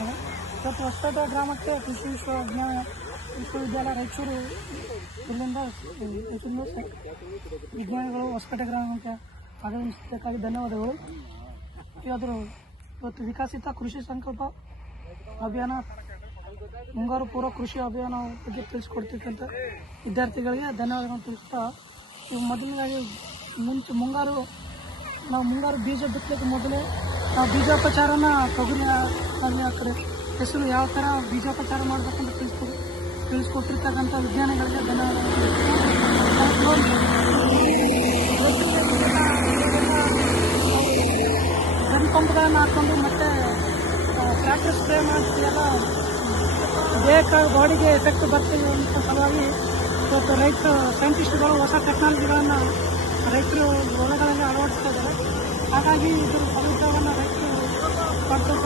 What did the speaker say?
ಇವತ್ತು ಹೊಸಪೇಟೆ ಗ್ರಾಮಕ್ಕೆ ಕೃಷಿ ವಿಶ್ವವಿದ್ಯಾಲಯ ರಾಯಚೂರು ಇಲ್ಲಿಂದ ವಿಜ್ಞಾನಿಗಳು ಹೊಸಪೇಟೆ ಗ್ರಾಮಕ್ಕೆ ಆಗಮಿಸಬೇಕಾಗಿ ಧನ್ಯವಾದಗಳು. ಇವತ್ತು ವಿಕಸಿತ ಕೃಷಿ ಸಂಕಲ್ಪ ಅಭಿಯಾನ ಮುಂಗಾರು ಪೂರ್ವ ಕೃಷಿ ಅಭಿಯಾನ ಬಗ್ಗೆ ತಿಳಿಸ್ಕೊಡ್ತಕ್ಕಂಥ ವಿದ್ಯಾರ್ಥಿಗಳಿಗೆ ಧನ್ಯವಾದಗಳನ್ನು ತಿಳಿಸ್ತಾ, ಇವು ಮೊದಲನೇದಾಗಿ ಮುಂಗಾರು ಬೀಜ ಬಿತ್ತಲಿಕ್ಕೆ ಮೊದಲೇ ನಾವು ಬೀಜೋಪಚಾರನ ತೊಗರಿ ಆ ಕಡೆ ಹೆಸರು ಯಾವ ಥರ ಬೀಜೋಪಚಾರ ಮಾಡಬೇಕಂತ ತಿಳಿಸ್ಕೊಟ್ಟಿರ್ತಕ್ಕಂಥ ವಿಜ್ಞಾನಿಗಳಿಗೆ ಧನ್ಯವಾದಗಳು. ಗನ್ ಪಂಪ್ಗಳನ್ನು ಹಾಕ್ಕೊಂಡು ಮತ್ತು ಟ್ರ್ಯಾಕ್ಟರ್ ಸ್ಪ್ರೇ ಮಾಡ್ತೀವಲ್ಲ ದೇಹಕ್ಕೆ ಬಾಡಿಗೆ ಎಫೆಕ್ಟ್ ಬರ್ತೀವಿ ಅಂತ ಸಲುವಾಗಿ ಇವತ್ತು ರೈತರು ಸೈಂಟಿಸ್ಟ್ಗಳು ಹೊಸ ಟೆಕ್ನಾಲಜಿಗಳನ್ನು ರೈತರು ಹೊಲಗಳಲ್ಲಿ ಅಳವಡಿಸ್ತಾ ಇದ್ದಾರೆ. ಹಾಗಾಗಿ ಇದರ ಫಲಿತಾಂಶವನ್ನು ರೈತರು ಪಡೆದ